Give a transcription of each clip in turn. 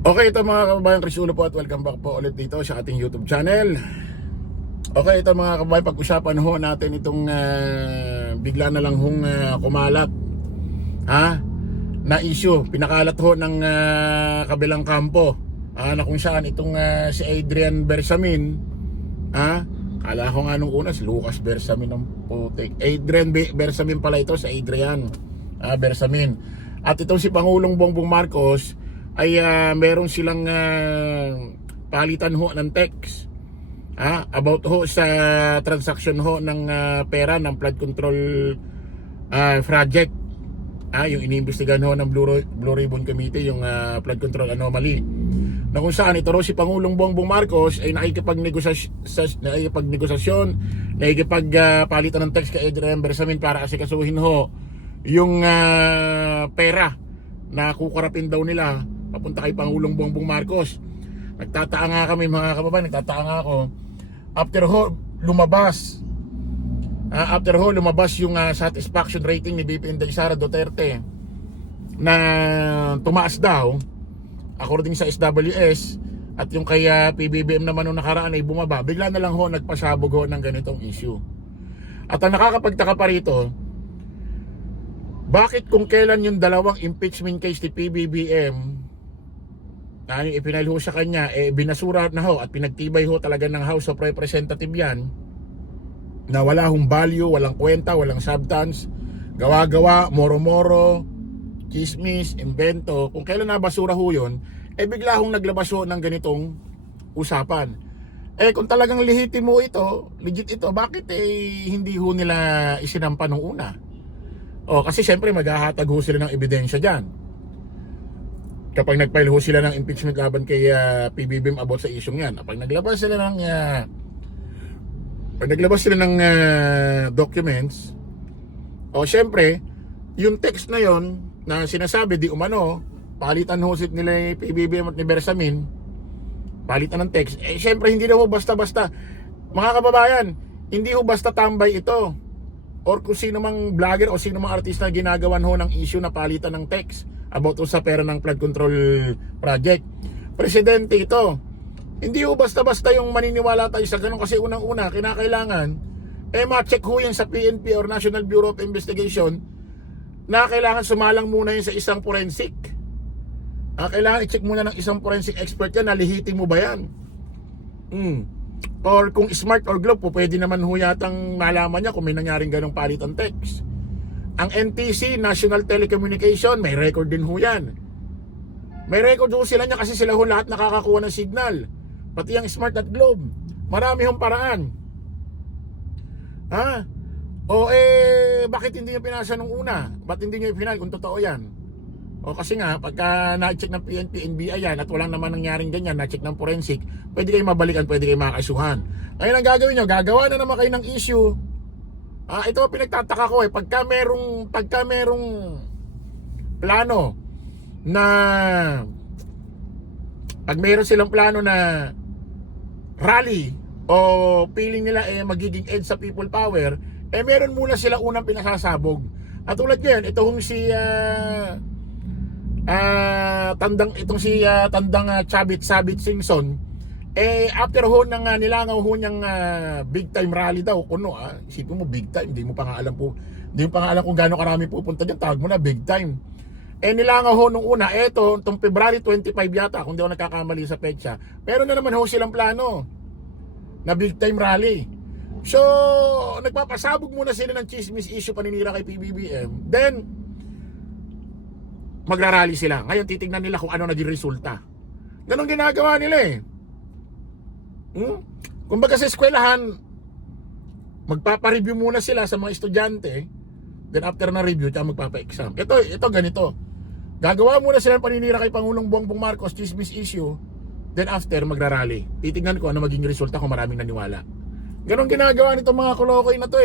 Okay, ito mga kababayan, Chris Ulo po at welcome back po ulit dito sa ating YouTube channel. Okay, ito mga kababayan, pag-usapan ho natin itong bigla na lang hong kumalat na issue. Pinakalat ho ng kabilang kampo na kung saan itong si Adrian Bersamin, kala ko nga nung una si Lucas Bersamin ng putik. Adrian Bersamin pala ito, si Adrian Bersamin. At itong si Pangulong Bongbong Marcos ay meron silang palitan ho ng text about ho sa transaction ho ng pera ng flood control project, yung iniimbestigahan ho ng Blue Ribbon Committee, yung flood control anomaly, na kung saan ito raw si Pangulong Bongbong Marcos ay nakikipag-negosasyon, nakikipagpalitan ng text kay Adrian Bersamin para asikasuhin ho yung pera na kukurapin daw nila papunta kay Pangulong Bongbong Marcos. Nagtataka nga kami mga kababayan, nagtataka nga ako. After ho lumabas yung satisfaction rating ni BP Inday Sara Duterte na tumaas daw according sa SWS, at yung kay PBBM naman nung nakaraan ay bumaba. Bigla na lang ho nagpasabog ho ng ganitong issue. At ang nakakapagtaka pa rito, bakit kung kailan yung dalawang impeachment case ni PBBM ipinal ho sa kanya, binasura na ho at pinagtibay ho talaga ng House of Representatives yan, na wala hong value, walang kwenta, walang substance, gawa-gawa, moro-moro, chismis, invento. Kung kailan nabasura ho yun, bigla hong naglabas ho ng ganitong usapan. Kung talagang legit ito, bakit hindi ho nila isinampa nung una? Kasi syempre maghahatag ho sila ng ebidensya dyan kapag nag-file ho sila ng impeachment laban kay PBBM about sa isyong yan. Pag naglabas sila ng documents, syempre yung text na yon na sinasabi di umano palitan ho nila PBBM at ni Bersamin, palitan ng text, syempre hindi na ho basta-basta mga kababayan, hindi ho basta tambay ito or kung sino mang vlogger o sino mang artista na ginagawan ho ng issue na palitan ng text about sa pera ng flood control project. Presidente ito. Hindi ho basta-basta yung maniniwala tayo sa ganun, kasi unang-una kinakailangan ma-check ho yan sa PNP or National Bureau of Investigation, na kailangan sumalang muna yun sa isang forensic. Kailangan i-check muna ng isang forensic expert yan na lihitin mo ba yan. Or kung smart or globe po, pwede naman ho yatang malaman niya kung may nangyaring ganong palitan text. Ang NTC, National Telecommunication, may record din ho yan. May record ho sila niya kasi sila ho lahat nakakakuha ng signal. Pati ang Smart at Globe. Marami hong paraan. Bakit hindi nyo pinasa nung una? Ba't hindi nyo ipinal kung totoo yan? Kasi nga, pagka na-check ng PNP, NBI yan at walang naman nangyaring ganyan, na-check ng forensic, pwede kayo mabalikan, pwede kayo makakaisuhan. Ngayon ang gagawin nyo, gagawa na naman kayo ng issue. Ito pinagtataka ko pagka merong plano na pag meron silang plano na rally o feeling nila magiging edge sa people power, meron muna sila unang pinasasabog. At tulad ngayon, itong si tandang Chavit Singson, after ho nang nilangaw ho niyang big time rally daw kuno, isipin mo big time, hindi mo pa nga alam kung gaano karami pupunta diyan, tawag mo na big time. Nilangaw ho nung una, itong February 25 yata kung di ako nagkakamali sa petsa, meron na naman ho silang plano na big time rally. So nagpapasabog muna sila ng chismis issue, paninira kay PBBM, then magrarally sila. Ngayon titignan nila kung ano naging resulta. Ganun ginagawa nila Kumbaga sa eskwelahan, magpapa-review muna sila sa mga estudyante, then after na review, tsaka magpapa-exam. Ito ganito. Gagawa muna sila ng paninira kay Pangulong Bongbong Marcos, chismis issue, then after magrarally. Titignan ko ano maging resulta kung maraming naniwala. Ganon ginagawa nito mga kulokoy na to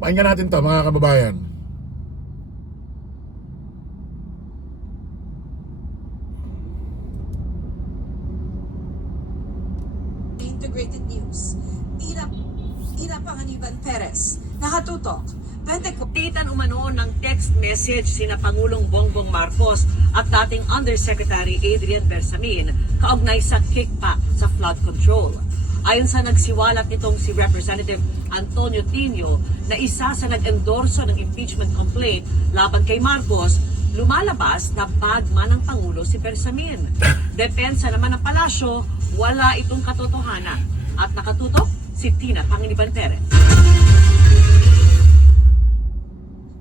Pakinggan natin to mga kababayan. Integrated News. Tila Ina Panganiban Perez, nakatutok. Titan umano ng text message sina Pangulong Bongbong Marcos at dating Undersecretary Adrian Bersamin kaugnay sa kickback sa flood control. Ayon sa nagsiwalat nitong si Representative Antonio Tino na isa sa nag-endorso ng impeachment complaint laban kay Marcos, lumalabas na bagman ng Pangulo si Bersamin. Depensa naman ng palasyo, wala itong katotohanan. At nakatutok si Tina Panganiban Perez.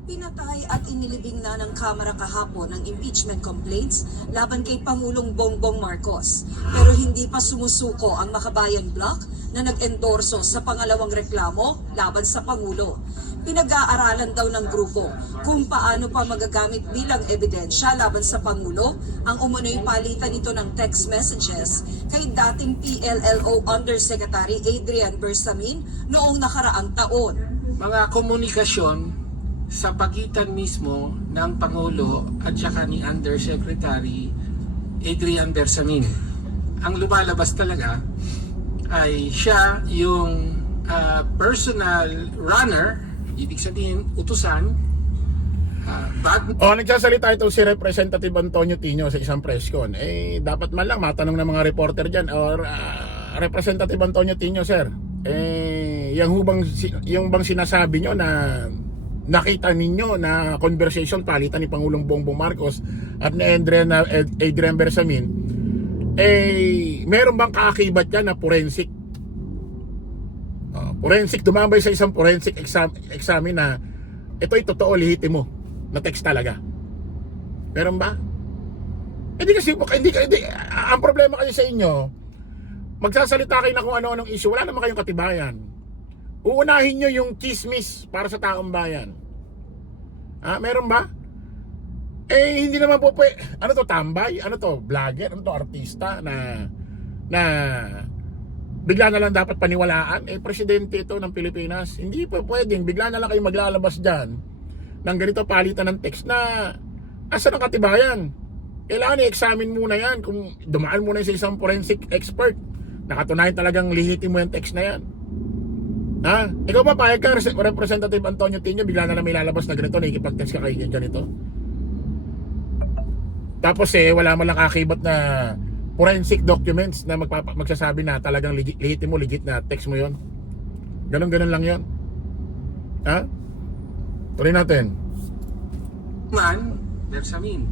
Pinatay at inilibing na ng Kamara kahapon ang impeachment complaints laban kay Pangulong Bongbong Marcos. Pero hindi pa sumusuko ang Makabayan Bloc na nag-endorso sa pangalawang reklamo laban sa Pangulo. Pinag-aaralan daw ng grupo kung paano pa magagamit bilang ebidensya laban sa Pangulo ang umunoy palitan nito ng text messages kay dating PLLO Undersecretary Adrian Bersamin noong nakaraang taon. Mga komunikasyon sa pagitan mismo ng Pangulo at saka ni Undersecretary Adrian Bersamin. Ang lumalabas talaga ay siya yung personal runner, ibig sabihin utusan, Nagsasalita ito si Representative Antonio Tino sa isang press con. Dapat man lang matanong ng mga reporter dyan or Representative Antonio Tino, sir. Yung bang sinasabi nyo na nakita ninyo na conversation palitan ni Pangulong Bongbong Marcos at ni Adrian Bersamin, meron bang kaakibat yan na forensic? Forensic, dumambay sa isang forensic examine na ito'y totoo, lehitimo na text talaga. Meron ba? Hindi, ang problema kasi sa inyo, magsasalita kayo na kung ano-anong issue, wala naman kayong katibayan. Uunahin nyo yung chismis para sa taong bayan. Meron ba? Hindi naman po ano to, tambay? Ano to, vlogger? Ano to, artista na bigla na lang dapat paniwalaan? Presidente ito ng Pilipinas. Hindi po pwedeng bigla na lang kayo maglalabas dyan ng ganito palitan ng text na asan ang katibayan? Kailangan i-examine muna yan. Kung dumaan muna sa isang forensic expert, nakatunayan talagang lehitimo yung text na yan. Ikaw ba payag ka, Representative Antonio Tino, bigla na lang may lalabas na ganito, nakikipag-text ka kayo ganito? Tapos wala man lang kakibat na forensic documents na magsasabi na talagang legit na text mo yon. Ganon lang yon. Tuloy natin. Bersamin,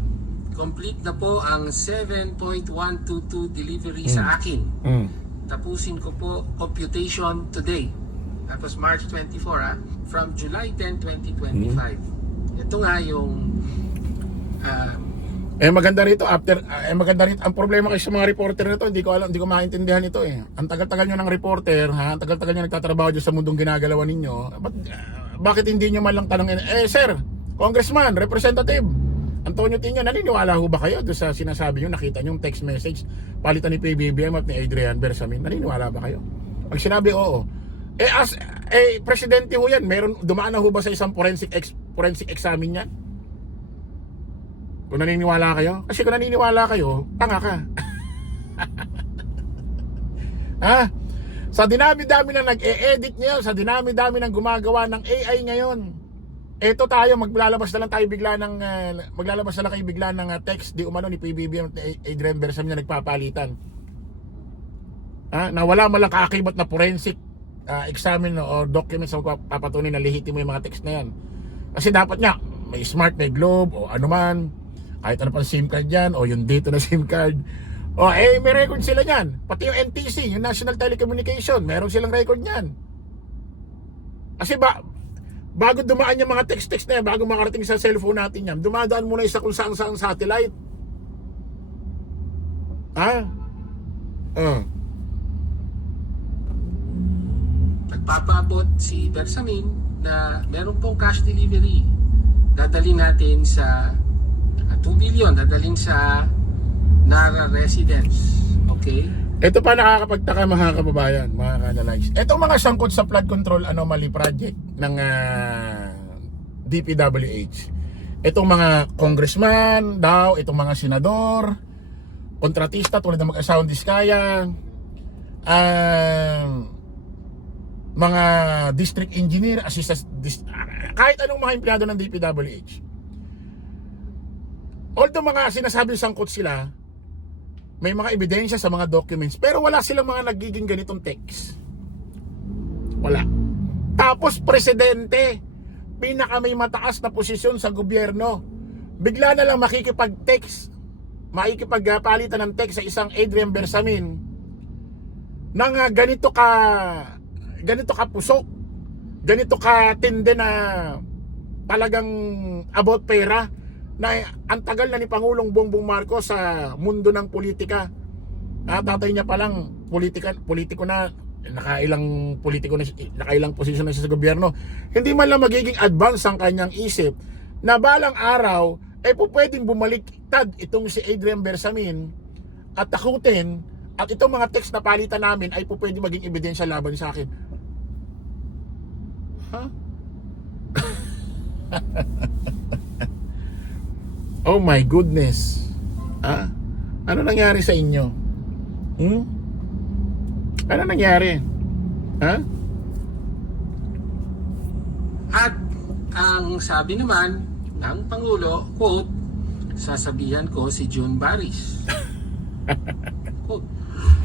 complete na po ang 7.122 delivery sa akin. Tapusin ko po computation today. That was March 24, from July 10, 2025. Ito nga yung maganda rito ang problema kasi sa mga reporter nito, hindi ko maintindihan ito Ang tagal-tagal nyo ng reporter, ang tagal-tagal nyo nagtatrabaho dyan sa mundong ginagalawan ninyo. Bakit hindi nyo man lang tanongin, sir, congressman, representative Antonio Tino, naniniwala ho ba kayo doon sa sinasabi nyo, nakita nyo yung text message palitan ni PBBM at ni Adrian Bersamin? Naniniwala ba kayo? Pag sinabi oo, presidente ho yan, dumaan na ho ba sa isang forensic examine yan? Kung naniniwala kayo? Kasi kung naniniwala kayo, tanga ka. Sa dinami-dami na nag-e-edit ngayon, sa dinami-dami ng gumagawa ng AI ngayon, eto tayo, maglalabas na lang kayo bigla ng text di umano ni PBBM at Adrian Bersamin na nagpapalitan. Na wala man lang kaakibat na forensic examine or documents na papatunay na lehitimo yung mga text na yan. Kasi dapat nga, may smart, may globe, o ano man, kahit ano pang SIM card yan, o yung dito na SIM card, may record sila yan. Pati yung NTC, yung National Telecommunication, meron silang record yan. Kasi bago dumaan yung mga text na yan, bago makarating sa cellphone natin yan, dumadaan muna isa kung saan satellite. Nagpapaabot si Bersamin na meron pong cash delivery. Dadalhin natin sa 2 billion, dadalhin sa Nara residence. Okay? Ito pa nakakapagtaka mga kababayan, mga ka-analyze. Itong mga sangkot sa flood control anomaly project ng DPWH. Itong mga congressman daw, itong mga senador, kontratista tulad ng mag-asawang Diskaya, mga district engineer, kahit anong mga empleyado ng DPWH. Although mga sinasabi sangkot sila, may mga ebidensya sa mga documents, pero wala silang mga nagiging ganitong text. Wala. Tapos presidente, pinaka may mataas na posisyon sa gobyerno, bigla na lang makikipagpalitan ng text sa isang Adrian Bersamin nang ganito ka pusok, ganito ka tindi na talagang about pera, na ang tagal na ni Pangulong Bongbong Marcos sa mundo ng politika. Tatay niya pa lang politiko na, nakailang posisyon na siya sa gobyerno. Hindi man lang magiging advance ang kanyang isip na balang araw ay pwedeng bumaliktad itong si Adrian Bersamin at takutin, at itong mga text na palitan namin ay pwedeng maging ebidensya laban sa akin. Huh? Oh my goodness. Ano nangyari sa inyo? Ano nangyari? At ang sabi naman ng Pangulo, quote, sasabihan ko si June Baris. Quote.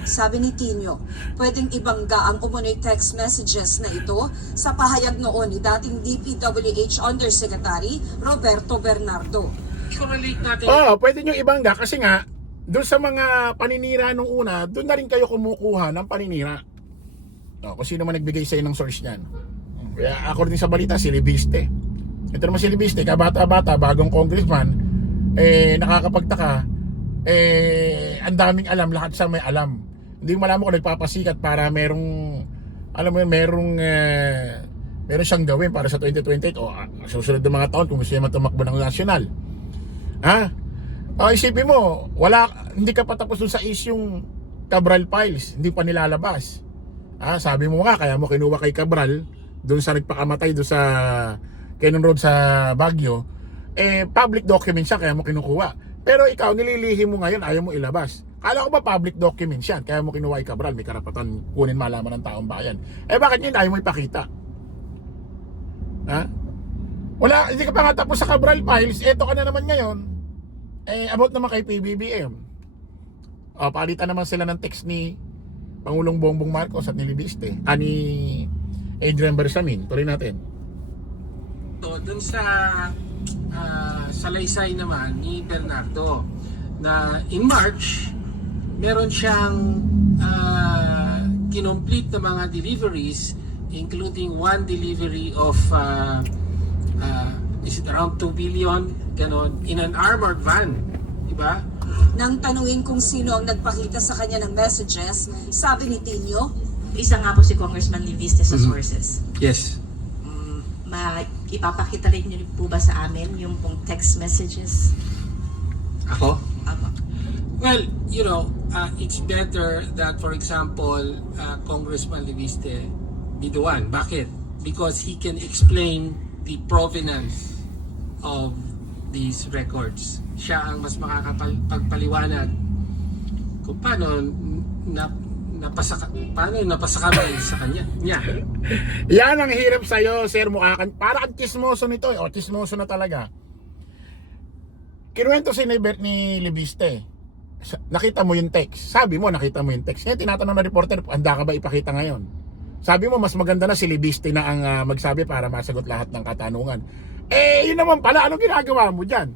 Sabi ni Tino, pwedeng ibangga ang umunoy text messages na ito sa pahayag noon ni dating DPWH Undersecretary Roberto Bernardo. Correlate natin. Pwede nyo ibangga kasi nga doon sa mga paninira nung una, doon na rin kayo kumukuha ng paninira. Kung sino man nagbigay sa'yo ng source niyan. Kaya according sa balita, si Libiste. Ito naman si Libiste, kabata-bata, bagong congressman, nakakapagtaka, ang daming alam, lahat sa may alam. Hindi mo alam kung nagpapasikat para merong siyang gawin para sa 2028 o susunod ng mga taon kung gusto niya tumakbo ng nasyonal. Isipin mo, hindi ka patapos dun sa isyung Cabral Files, hindi pa nilalabas. Sabi mo nga, kaya mo kinuha kay Cabral dun sa nagpakamatay dun sa Cannon Road sa Baguio, public document siya, kaya mo kinukuha. Pero ikaw, nililihim mo ngayon, ayaw mo ilabas. Kala ko ba public documents yan, kaya mo kinuha kay Cabral, may karapatan kunin malaman ng taong bayan. Bakit yun ayaw mo ipakita? Wala, hindi ka pa nga tapos sa Cabral Files, eto ka na naman ngayon. About naman kay PBBM. Palitan naman sila ng text ni Pangulong Bongbong Marcos at ni Libiste, ni Adrian Bersamin. Tuloy natin. So, dun sa salaysay naman ni Bernardo na in March meron siyang kinomplete na mga deliveries, including one delivery of is it around 2 billion ganon in an armored van, di ba? Nang tanungin kung sino ang nagpakita sa kanya ng messages, sabi ni Tino, isa nga po si Congressman Libiste sa sources. Yes. Ipapakita rin niyo po ba sa amin yung pong text messages? Ako? Apo. Well, it's better that, for example, Congressman Libiste be the one. Bakit? Because he can explain the provenance of these records. Siya ang mas makakapagpaliwanag kung paano napasakamay sa kanya. Yan ang hirap sa'yo, sir. Mukha kang, para ang chismoso nito. Chismoso na talaga. Kinuwento ni Libiste. Nakita mo yung text. Sabi mo, nakita mo yung text. Ngayon, tinatanong na reporter, handa ka ba ipakita ngayon? Sabi mo, mas maganda na si Libiste na ang magsabi para masagot lahat ng katanungan. Yun naman pala, anong ginagawa mo dyan?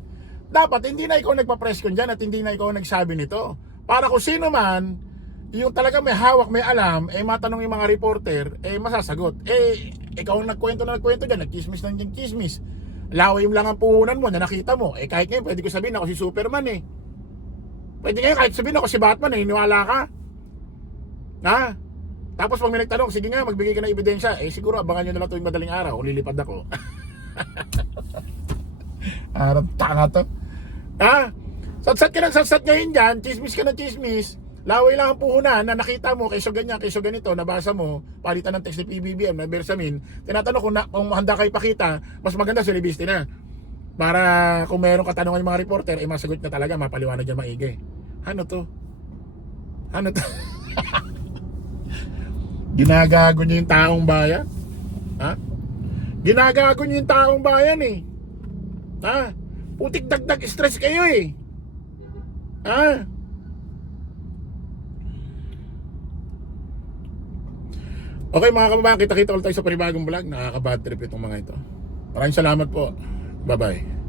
Dapat, hindi na ikaw nagpa-press con dyan at hindi na ikaw nagsabi nito. Para kung sino man, yung talaga may hawak, may alam, matanong yung mga reporter, masasagot. Ikaw ang nagkwento dyan, nagchismis ng dyan chismis. Laway lang ang puhunan mo na nakita mo. Kahit ngayon, pwede ko sabihin ako si Superman Pwede ngayon, kahit sabihin ako si Batman hiniwala ka. Tapos pag may nagtanong, sige nga, magbigay ka ng ebidensya. Siguro, abangan nyo na lang tuwing madaling araw kung lilipad ako. Arap, tanga to. Satsat ka ng satsat ngayon dyan, chismis ka ng chismis. Laway lang ang puhunan na nakita mo, kayso ganyan, kayso ganito, nabasa mo, palitan ng text ni PBBM na Bersamin. Tinatanong kung handa kayo ipakita, mas maganda si Libiste na. Para kung mayroong katanungan yung mga reporter, masagot na talaga, mapaliwanag niya maigi. Ano to? Ginagago niyo yung taong bayan. Ha? Ginagago niyo yung taong bayan eh. Ha? Putik dagdag stress kayo eh. Ha? Okay mga kababayan, kita-kita ulit tayo sa panibagong vlog. Nakaka-bad trip itong mga ito. Maraming salamat po. Bye-bye.